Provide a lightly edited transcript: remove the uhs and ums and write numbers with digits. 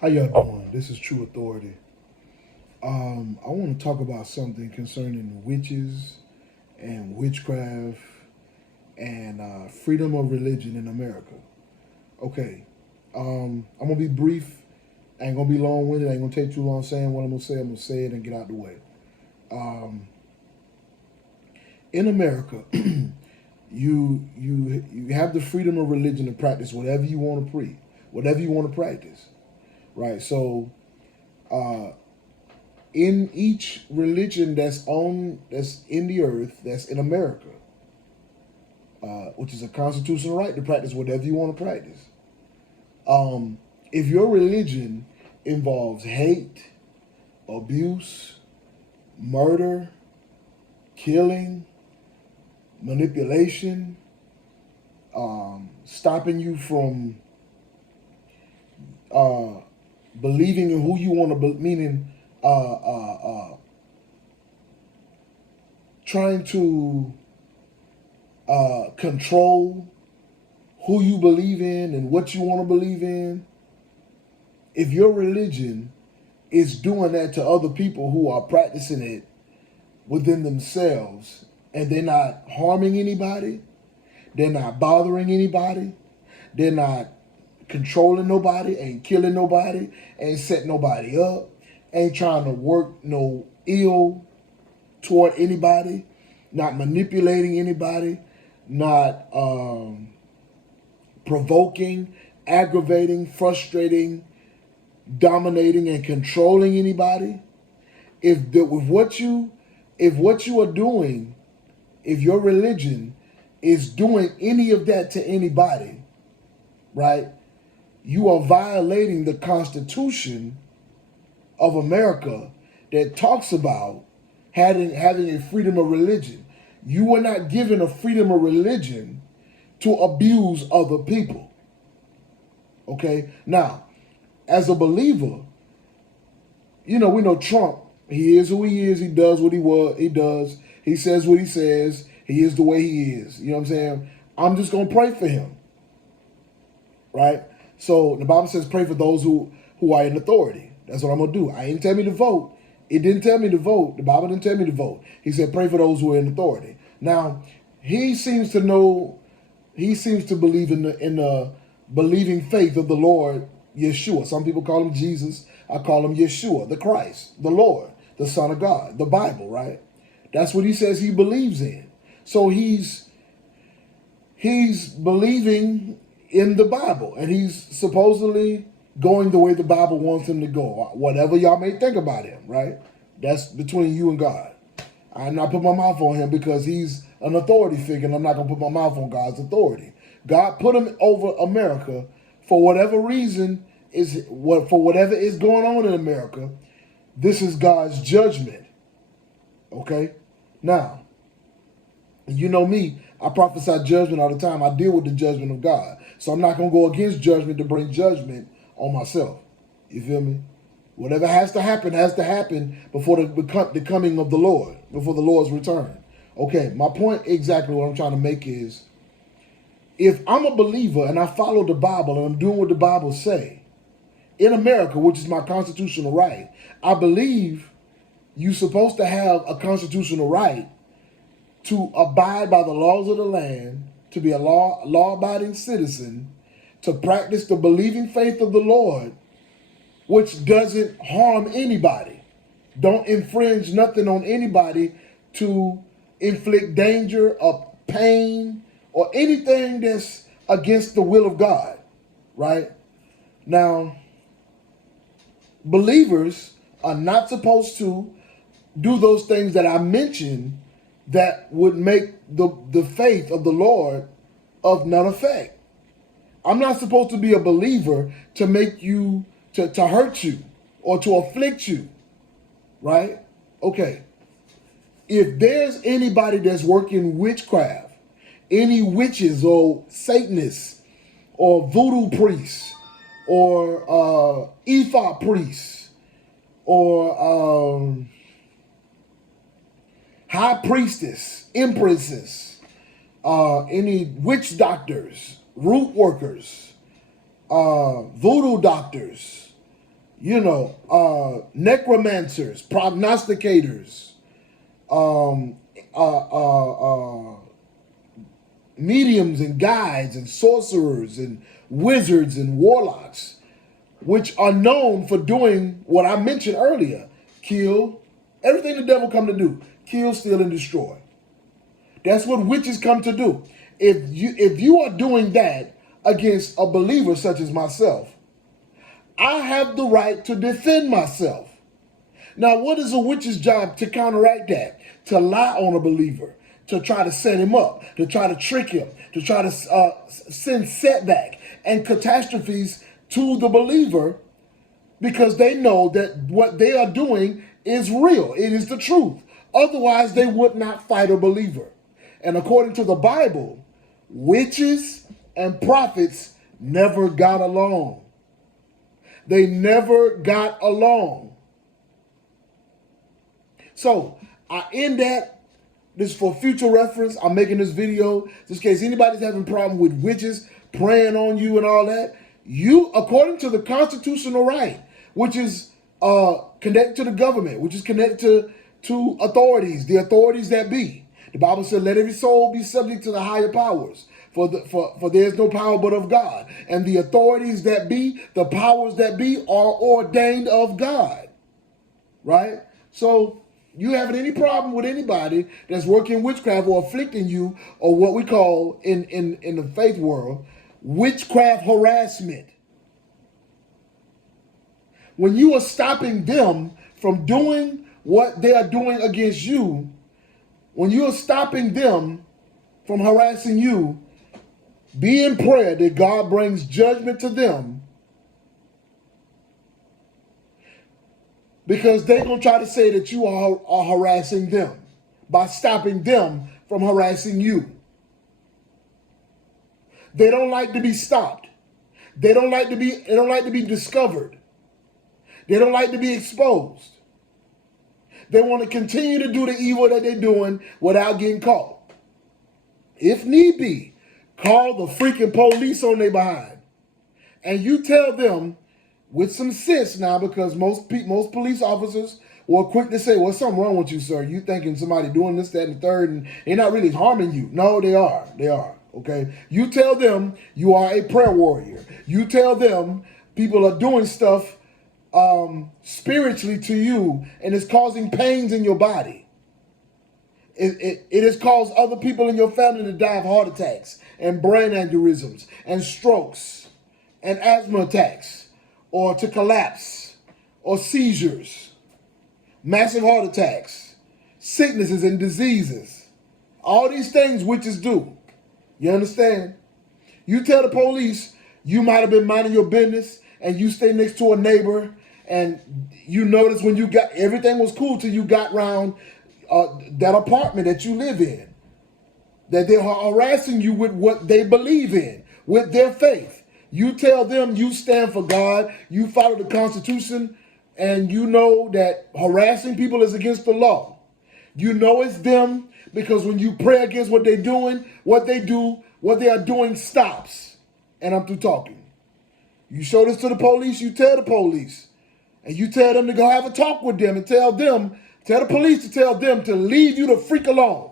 How y'all doing? This is True Authority. I want to talk about something concerning witches and witchcraft and freedom of religion in America. Okay, I'm gonna be brief. I ain't gonna be long-winded. I ain't gonna take too long saying what I'm gonna say. I'm gonna say it and get out the way. Um, in America, you have the freedom of religion to practice whatever you want to preach, whatever you want to practice, right? So uh, in each religion that's in the earth, that's in America, which is a constitutional right to practice whatever you want to practice. If your religion involves hate, abuse, murder, killing, manipulation, stopping you from uh, believing in who you want to be, meaning trying to control who you believe in and what you want to believe in. If your religion is doing that to other people who are practicing it within themselves and they're not harming anybody, they're not bothering anybody, they're not controlling nobody, ain't killing nobody, ain't setting nobody up, ain't trying to work no ill toward anybody, not manipulating anybody, not provoking, aggravating, frustrating, dominating, and controlling anybody. If what you are doing, if your religion is doing any of that to anybody, right? You are violating the Constitution of America that talks about having a freedom of religion. You are not given a freedom of religion to abuse other people. Okay? Now, as a believer, we know Trump. He is who he is. He does what he does. He says what he says. He is the way he is. You know what I'm saying? I'm just going to pray for him. Right? So the Bible says pray for those who are in authority. That's what I'm going to do. I ain't tell me to vote. It didn't tell me to vote. The Bible didn't tell me to vote. He said pray for those who are in authority. Now, he seems to believe in the believing faith of the Lord Yeshua. Some people call him Jesus. I call him Yeshua, the Christ, the Lord, the Son of God, the Bible, right? That's what he says he believes in. So he's believing in the Bible, and he's supposedly going the way the Bible wants him to go. Whatever y'all may think about him, right? That's between you and God. I'm not putting my mouth on him because he's an authority figure, and I'm not going to put my mouth on God's authority. God put him over America for whatever reason for whatever is going on in America. This is God's judgment. Okay? Now, you know me, I prophesy judgment all the time. I deal with the judgment of God. So I'm not going to go against judgment to bring judgment on myself. You feel me? Whatever has to happen before the coming of the Lord, before the Lord's return. Okay, my point exactly what I'm trying to make is, if I'm a believer and I follow the Bible and I'm doing what the Bible say, in America, which is my constitutional right, I believe you're supposed to have a constitutional right to abide by the laws of the land, to be a law-abiding citizen, to practice the believing faith of the Lord, which doesn't harm anybody. Don't infringe nothing on anybody to inflict danger or pain or anything that's against the will of God, right? Now, believers are not supposed to do those things that I mentioned that would make the faith of the Lord of none effect. I'm not supposed to be a believer to make you, to hurt you or to afflict you, right? Okay. If there's anybody that's working witchcraft, any witches or Satanists or voodoo priests or Ifa priests or high priestess, empresses, any witch doctors, root workers, voodoo doctors, necromancers, prognosticators, um, mediums and guides and sorcerers and wizards and warlocks, which are known for doing what I mentioned earlier: kill, everything the devil come to do, kill, steal, and destroy. That's what witches come to do. If you are doing that against a believer such as myself, I have the right to defend myself. Now, what is a witch's job to counteract that? To lie on a believer, to try to set him up, to try to trick him, to try to send setback and catastrophes to the believer, because they know that what they are doing is real. It is the truth. Otherwise, they would not fight a believer. And according to the Bible, witches and prophets never got along. They never got along. So I end that. This is for future reference. I'm making this video just in case anybody's having a problem with witches preying on you and all that. You, according to the constitutional right, which is connected to the government, which is connected to authorities, the authorities that be. The Bible said, "Let every soul be subject to the higher powers, for there is no power but of God." And the authorities that be, the powers that be, are ordained of God. Right? So you having any problem with anybody that's working witchcraft or afflicting you, or what we call in the faith world, witchcraft harassment. When you are stopping them from doing what they are doing against you, when you are stopping them from harassing you, be in prayer that God brings judgment to them, because they're going to try to say that you are harassing them by stopping them from harassing you. They don't like to be stopped. They don't like to be discovered. They don't like to be exposed. They want to continue to do the evil that they're doing without getting caught. If need be, call the freaking police on their behind. And you tell them with some sense now, because most police officers were quick to say, "Well, something wrong with you, sir. You thinking somebody doing this, that, and the third, and they're not really harming you." No, they are. They are. Okay? You tell them you are a prayer warrior. You tell them people are doing stuff spiritually to you, and it's causing pains in your body. It has caused other people in your family to die of heart attacks and brain aneurysms and strokes and asthma attacks, or to collapse, or seizures, massive heart attacks, sicknesses and diseases. All these things witches do. You understand? You tell the police you might have been minding your business and you stay next to a neighbor, and you notice when you got, everything was cool till you got around that apartment that you live in, that they're harassing you with what they believe in, with their faith. You tell them you stand for God, you follow the Constitution, and you know that harassing people is against the law. You know it's them, because when you pray against what they're doing, what they are doing stops. And I'm through talking. You show this to the police, you tell the police. And you tell them to go have a talk with them, and tell the police to tell them to leave you the freak alone.